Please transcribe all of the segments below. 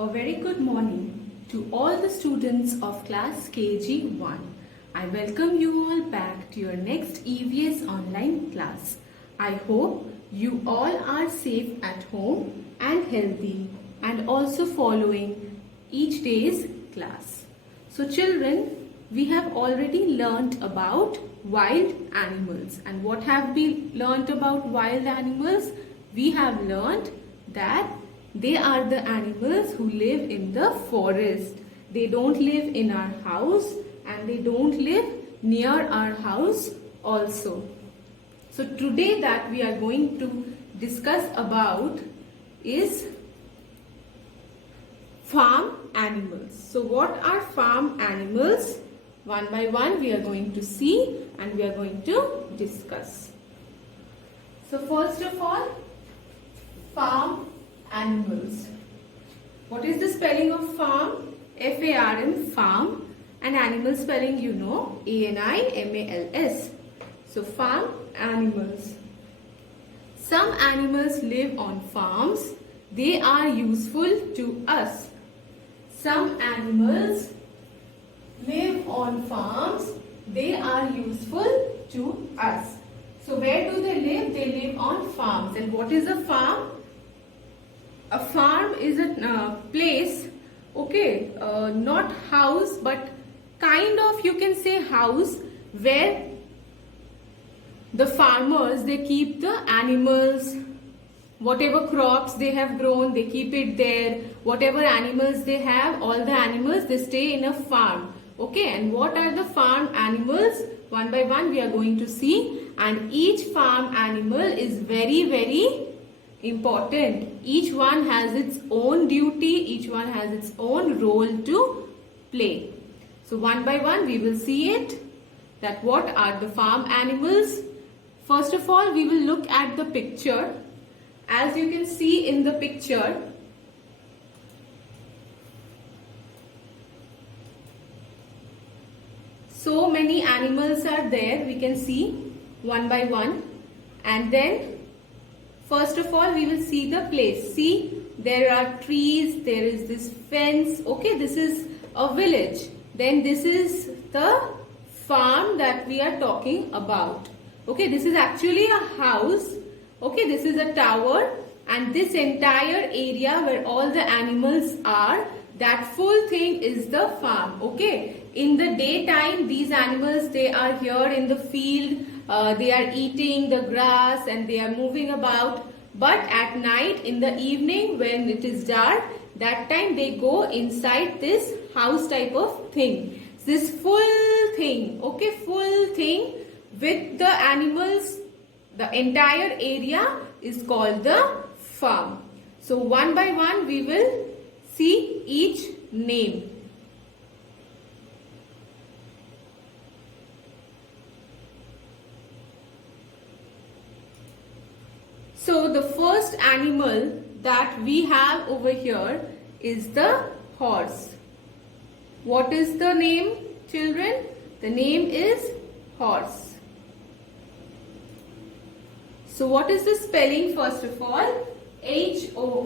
A very good morning to all the students of class KG1. I welcome you all back to your next EVS online class. I hope you all are safe at home and healthy and also following each day's class. So children, we have already learnt about wild animals. And what have we learnt about wild animals? We have learnt that they are the animals who live in the forest. They don't live in our house and they don't live near our house also. So today that we are going to discuss about is farm animals. So what are farm animals? One by one we are going to see and we are going to discuss. So first of all, farm animals. What is the spelling of farm? F-A-R-M, farm. And animal spelling you know, A-N-I-M-A-L-S. So farm animals. Some animals live on farms. They are useful to us. Some animals live on farms. They are useful to us. So where do they live? They live on farms. And what is a farm? A farm is a place, okay, not house but kind of you can say house where the farmers, they keep the animals, whatever crops they have grown, they keep it there. Whatever animals they have, all the animals, they stay in a farm. Okay, and what are the farm animals? One by one we are going to see, and each farm animal is very important. Each one has its own duty, each one has its own role to play. So one by one we will see it, that what are the farm animals. First of all, we will look at the picture. As you can see in the picture, so many animals are there, we can see one by one. And then first of all, we will see the place. See, there are trees, there is this fence. Okay, this is a village. Then this is the farm that we are talking about. Okay, this is actually a house. Okay, this is a tower. And this entire area where all the animals are, that full thing is the farm. Okay, in the daytime, these animals, they are here in the field. They are eating the grass and they are moving about. But at night, in the evening, when it is dark, that time they go inside this house type of thing. This full thing, okay, full thing with the animals, the entire area is called the farm. So one by one we will see each name. So the first animal that we have over here is the horse. What is the name, children? The name is horse. So what is the spelling first of all? H-O-R-S-E,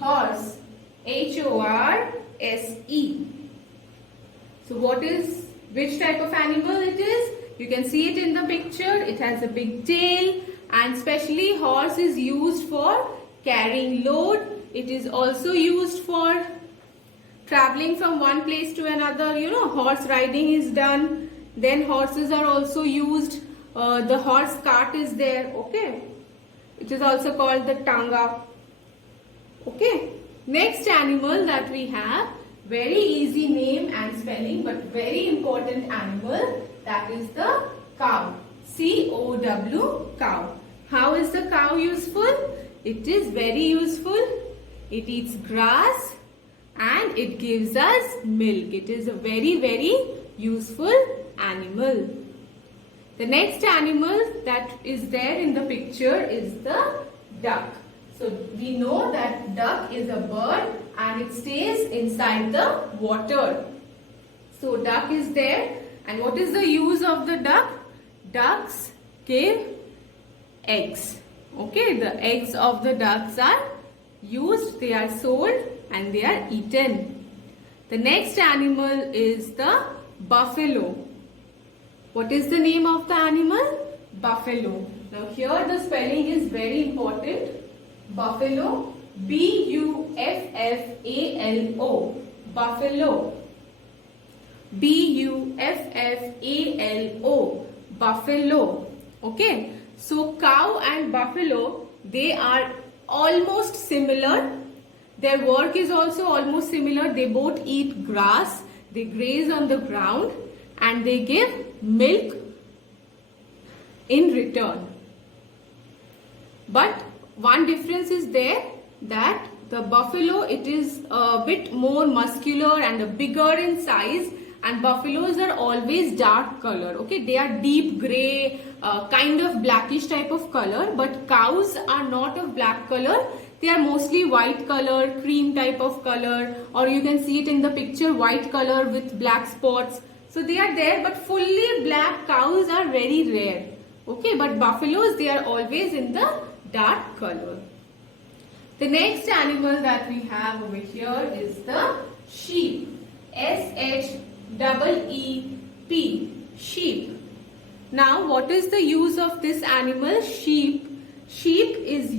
horse. H-O-R-S-E. So what is, which type of animal it is? You can see it in the picture. It has a big tail. And especially horse is used for carrying load. It is also used for traveling from one place to another. You know, horse riding is done. Then horses are also used. The horse cart is there. Okay. It is also called the tanga. Okay. Next animal that we have, very easy name and spelling but very important animal, that is the cow. C-O-W, cow. How is the cow useful? It is very useful. It eats grass and it gives us milk. It is a very useful animal. The next animal that is there in the picture is the duck. So we know that duck is a bird and it stays inside the water. So duck is there. And what is the use of the duck? Ducks give eggs. Okay, the eggs of the ducks are used, they are sold, and they are eaten. The next animal is the buffalo. What is the name of the animal? Buffalo. Now here the spelling is very important. Buffalo. B-U-F-F-A-L-O. Buffalo. B-U-F-F-A-L-O. Buffalo. Okay. So cow and buffalo, they are almost similar. Their work is also almost similar. They both eat grass. They graze on the ground and they give milk in return. But one difference is there, that the buffalo, it is a bit more muscular and bigger in size, and buffaloes are always dark color. Okay, they are deep gray, kind of blackish type of color, but cows are not of black color. They are mostly white color, cream type of color, or you can see it in the picture, white color with black spots. So they are there, but fully black cows are very rare. Okay, but buffaloes, they are always in the dark color. The next animal that we have over here is the sheep. S-H-E-E-P. Sheep. Now, what is the use of this animal? Sheep. Sheep is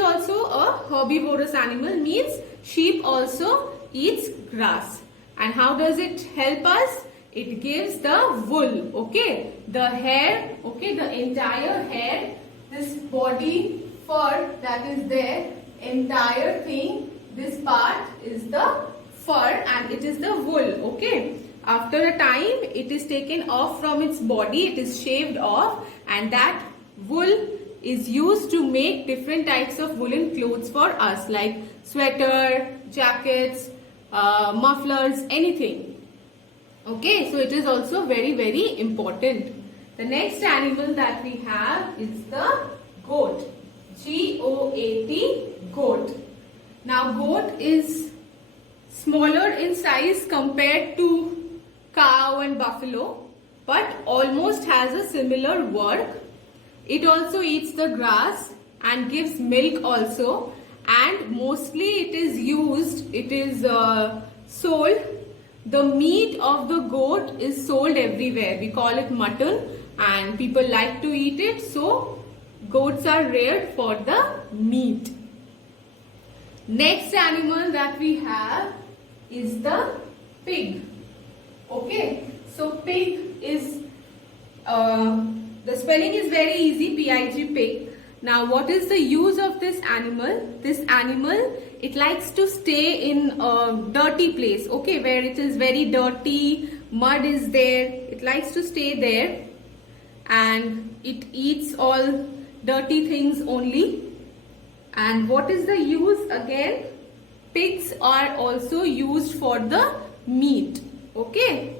also a herbivorous animal, means sheep also eats grass. And how does it help us? It gives the wool, okay, the hair, okay, the entire hair, this body fur that is there, entire thing, this part is the fur and it is the wool, okay. After a time, it is taken off from its body, it is shaved off, and that wool is used to make different types of woolen clothes for us, like sweater, jackets, mufflers, anything. Okay, so it is also very, very important. The next animal that we have is the goat. G-O-A-T, goat. Now, goat is smaller in size compared to cow and buffalo, but almost has a similar work. It also eats the grass and gives milk also, and mostly it is sold. The meat of the goat is sold everywhere. We call it mutton and people like to eat it. So goats are reared for the meat. Next animal that we have is the pig. Okay, so pig is, the spelling is very easy, P-I-G, pig. Now, what is the use of this animal? This animal, it likes to stay in a dirty place, okay, where it is very dirty, mud is there. It likes to stay there and it eats all dirty things only. And what is the use again? Pigs are also used for the meat, okay.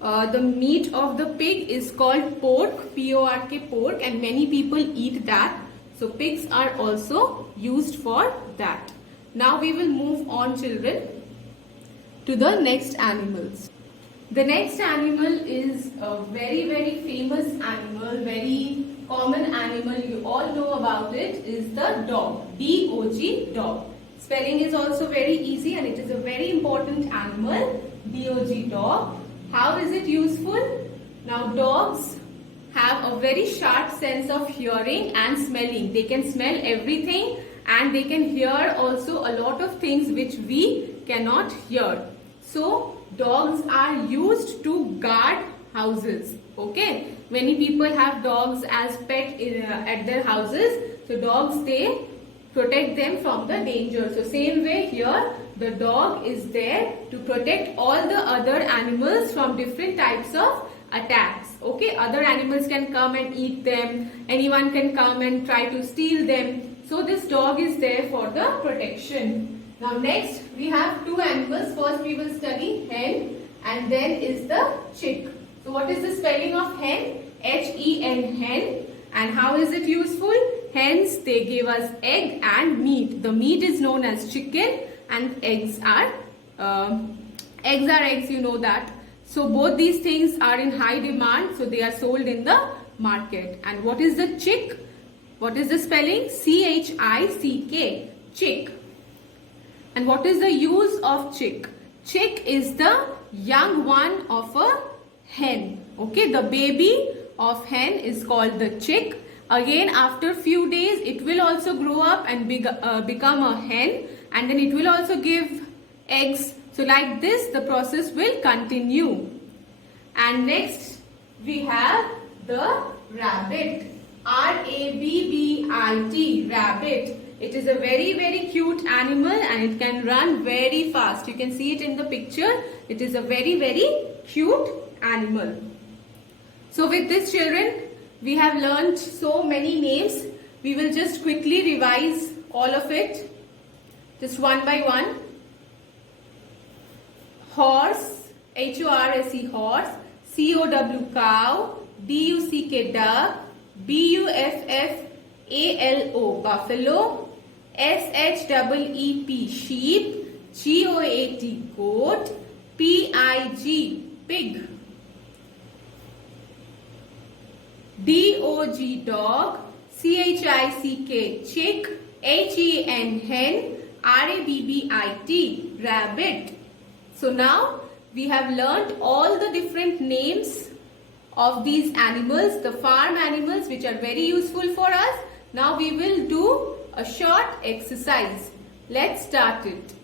The meat of the pig is called pork, P-O-R-K, pork, and many people eat that. So pigs are also used for that. Now we will move on, children, to the next animals. The next animal is a very, very famous animal, very common animal. You all know about it, is the dog. D-O-G, dog. Spelling is also very easy and it is a very important animal. D-O-G, dog. How is it useful? Now, dogs have a very sharp sense of hearing and smelling. They can smell everything and they can hear also a lot of things which we cannot hear. So, dogs are used to guard houses. Okay, many people have dogs as pet at their houses. So, dogs, they protect them from the danger. So, same way here, the dog is there to protect all the other animals from different types of attacks. Okay, other animals can come and eat them. Anyone can come and try to steal them. So this dog is there for the protection. Now next we have two animals. First we will study hen and then is the chick. So what is the spelling of hen? H-E-N, hen. And how is it useful? Hens, they give us egg and meat. The meat is known as chicken and eggs are eggs, you know that. So both these things are in high demand, so they are sold in the market. And what is the chick? What is the spelling? C-H-I-C-K. Chick. And what is the use of chick? Chick is the young one of a hen. Okay, the baby of hen is called the chick. Again, after few days, it will also grow up and become a hen, and then it will also give eggs. So like this, the process will continue. And next, we have the rabbit. R-A-B-B-I-T, rabbit. It is a very cute animal and it can run very fast. You can see it in the picture. It is a very cute animal. So with this, children, we have learned so many names. We will just quickly revise all of it, just one by one. Horse, H-O-R-S-E, horse. C-O-W, cow. D-U-C-K, duck. B-U-F-F-A-L-O, buffalo. S-H-E-E-P, sheep. G-O-A-T, goat. P-I-G, pig. D-O-G, dog. C-H-I-C-K, chick. H-E-N, hen. R-A-B-B-I-T, rabbit. So now we have learnt all the different names of these animals, the farm animals, which are very useful for us. Now we will do a short exercise. Let's start it.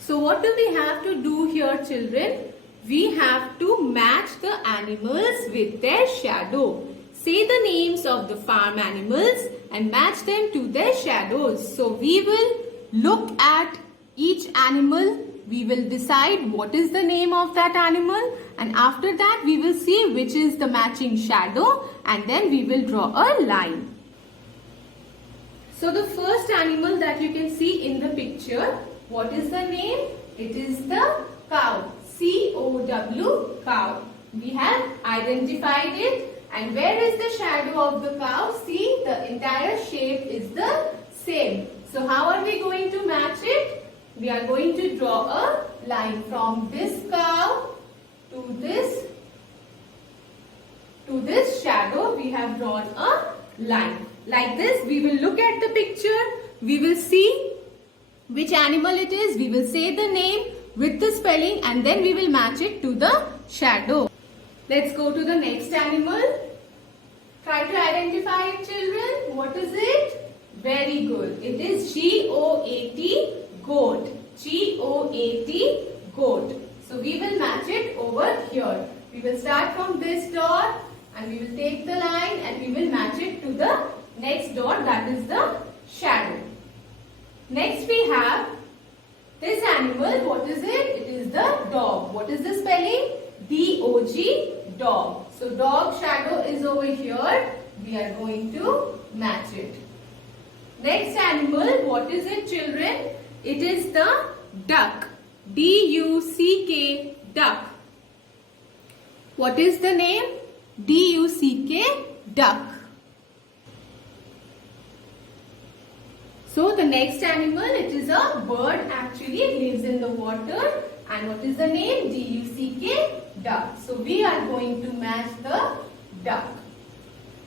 So what do we have to do here, children? We have to match the animals with their shadow. Say the names of the farm animals and match them to their shadows. So we will look at each animal. We will decide what is the name of that animal, and after that we will see which is the matching shadow, and then we will draw a line. So the first animal that you can see in the picture, what is the name? It is the cow. C-O-W, cow. We have identified it, and where is the shadow of the cow? See, the entire shape is the same. So how are we going to match it? We are going to draw a line from this cow to this shadow. We have drawn a line. Like this, we will look at the picture. We will see which animal it is. We will say the name with the spelling, and then we will match it to the shadow. Let's go to the next animal. Try to identify it, children. What is it? Very good. It is G-O-A-T, goat. G-O-A-T, goat. So we will match it over here. We will start from this dot and we will take the line and we will match it to the next dot, that is the shadow. Next we have this animal. What is it? It is the dog. What is the spelling? D-O-G, dog. So dog shadow is over here. We are going to match it. Next animal, what is it, children? It is the duck. D-U-C-K, duck. What is the name? D-U-C-K, duck. So the next animal, it is a bird. Actually, it lives in the water. And what is the name? D-U-C-K, duck. So we are going to match the duck.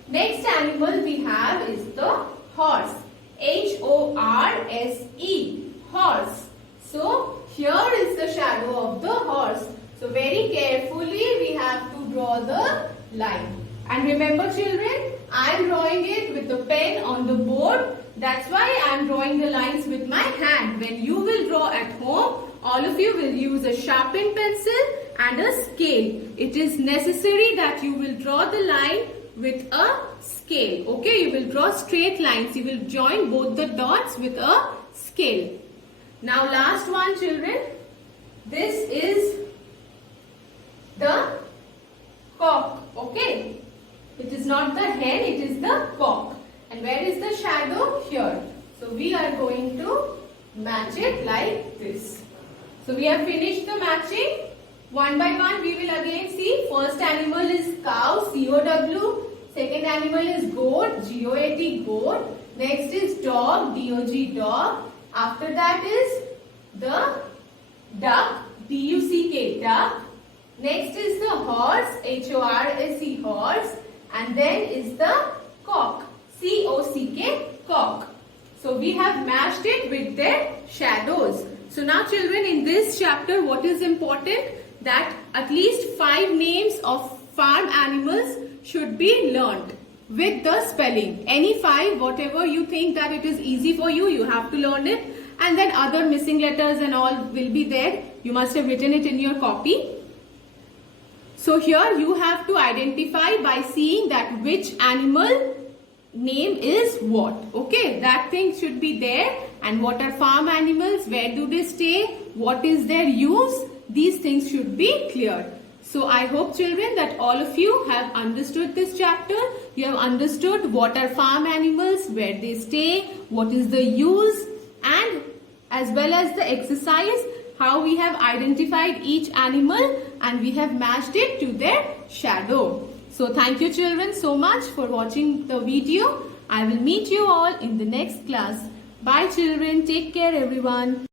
Next animal we have is the horse. H-O-R-S-E, horse. So here is the shadow of the horse. So very carefully we have to draw the line. And remember, children, I am drawing it with the pen on the board. That's why I am drawing the lines with my hand. When you will draw at home, all of you will use a sharpened pencil and a scale. It is necessary that you will draw the line with a scale. Okay, you will draw straight lines. You will join both the dots with a scale. Now last one, children. This is the cock. Okay, it is not the hen, it is the cock. And where is the shadow? Here. So we are going to match it like this. So we have finished the matching. One by one we will again see. First animal is cow, C-O-W. Second animal is goat, G-O-A-T, goat. Next is dog, D-O-G, dog. After that is the duck, D-U-C-K, duck. Next is the horse, H-O-R-S-E, horse. and then is the cock, C-O-C-K, cock. So we have matched it with their shadows. So now children, in this chapter what is important? That at least 5 names of farm animals should be learnt with the spelling. Any 5, whatever you think that it is easy for you, you have to learn it. And then other missing letters and all will be there. You must have written it in your copy. So here you have to identify by seeing that which animal name is what. Okay, that thing should be there. And what are farm animals? Where do they stay? What is their use? These things should be clear. So I hope children that all of you have understood this chapter. You have understood what are farm animals, where they stay, what is the use, and as well as the exercise, how we have identified each animal and we have matched it to their shadow. So thank you children so much for watching the video. I will meet you all in the next class. Bye children. Take care everyone.